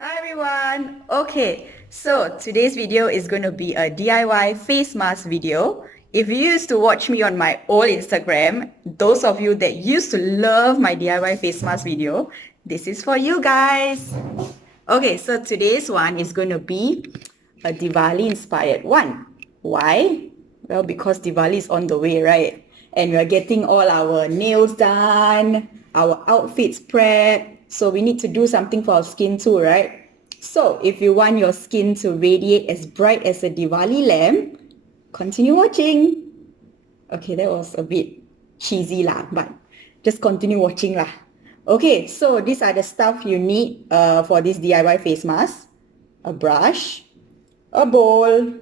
Hi everyone. Okay, so today's video is going to be a DIY face mask video. If you used to watch me on my old Instagram, those of you that used to love my DIY face mask video, this is for you guys. Okay, so today's one is going to be a Diwali inspired one. Why? Well, because Diwali is on the way, right? And we are getting all our nails done, our outfits prepped. So we need to do something for our skin too, right? So if you want your skin to radiate as bright as a Diwali lamp, continue watching. Okay, that was a bit cheesy lah, but just continue watching lah. Okay, so these are the stuff you need for this DIY face mask. A brush, a bowl,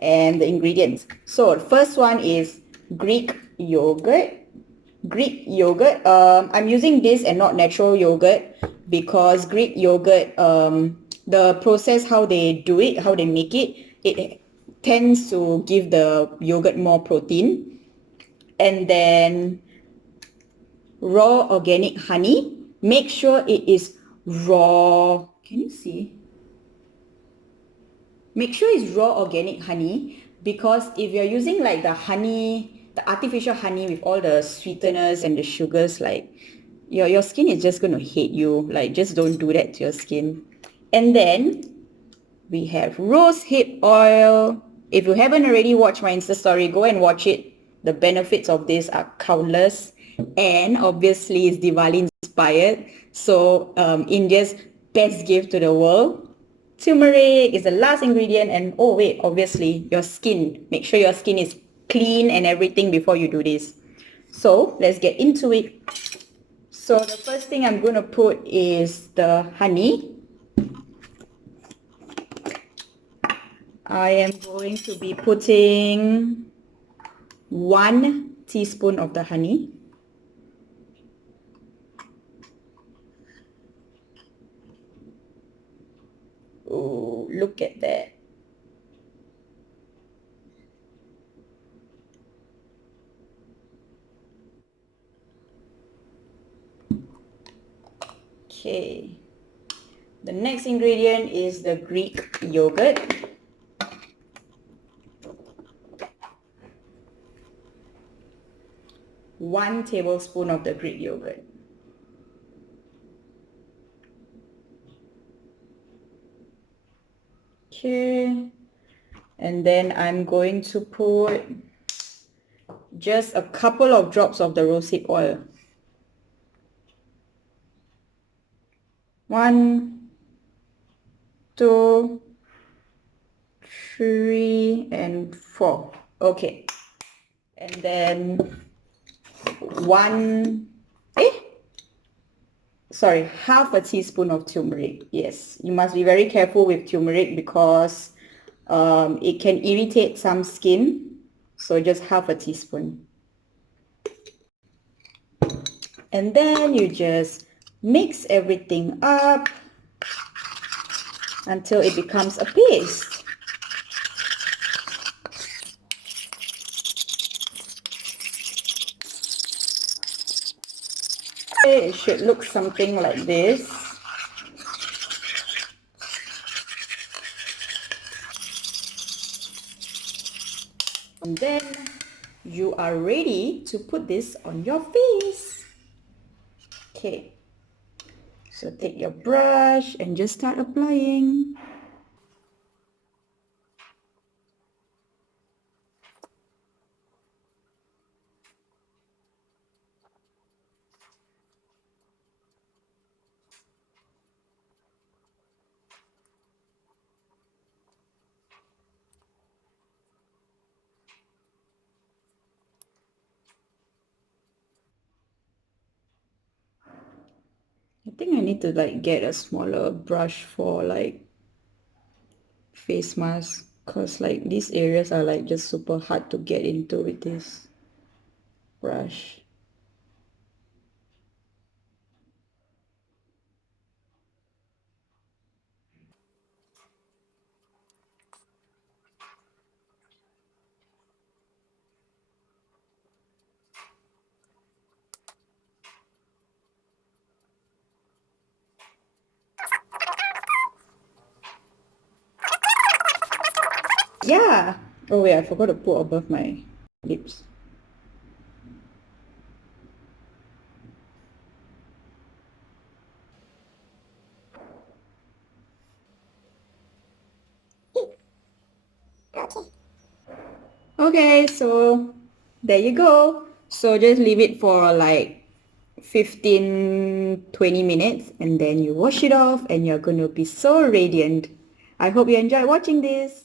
and the ingredients. So the first one is Greek yogurt. Greek yogurt. I'm using this and not natural yogurt because Greek yogurt, the process how they do it, how they make it, it tends to give the yogurt more protein. And then raw organic honey. Make sure it is raw. Can you see? Make sure it's raw organic honey because if you're using like the honey, the artificial honey with all the sweeteners and the sugars, like your skin is just going to hate you. Like just don't do that to your skin. And then we have rosehip oil. If you haven't already watched my Insta story, go and watch it. The benefits of this are countless. And obviously it's Diwali inspired. So India's best gift to the world. Turmeric is the last ingredient, and oh wait, obviously your skin. Make sure your skin is clean and everything before you do this. So let's get into it. So the first thing I'm going to put is the honey. I am going to be putting 1 teaspoon of the honey. Oh, look at that. Okay. The next ingredient is the Greek yogurt. One tablespoon of the Greek yogurt. Okay. And then I'm going to put just a couple of drops of the rosehip oil. 1, 2, 3, and 4. Okay. And then half a teaspoon of turmeric. Yes, you must be very careful with turmeric because it can irritate some skin. So just half a teaspoon. And then you just mix everything up until it becomes a paste. It should look something like this. And then you are ready to put this on your face. Okay, so take your brush and just start applying. I think I need to like get a smaller brush for like face mask because like these areas are like just super hard to get into with this brush. Yeah. Oh wait, I forgot to put above my lips. Okay, so there you go. So just leave it for like 15-20 minutes and then you wash it off and you're gonna be so radiant. I hope you enjoyed watching this.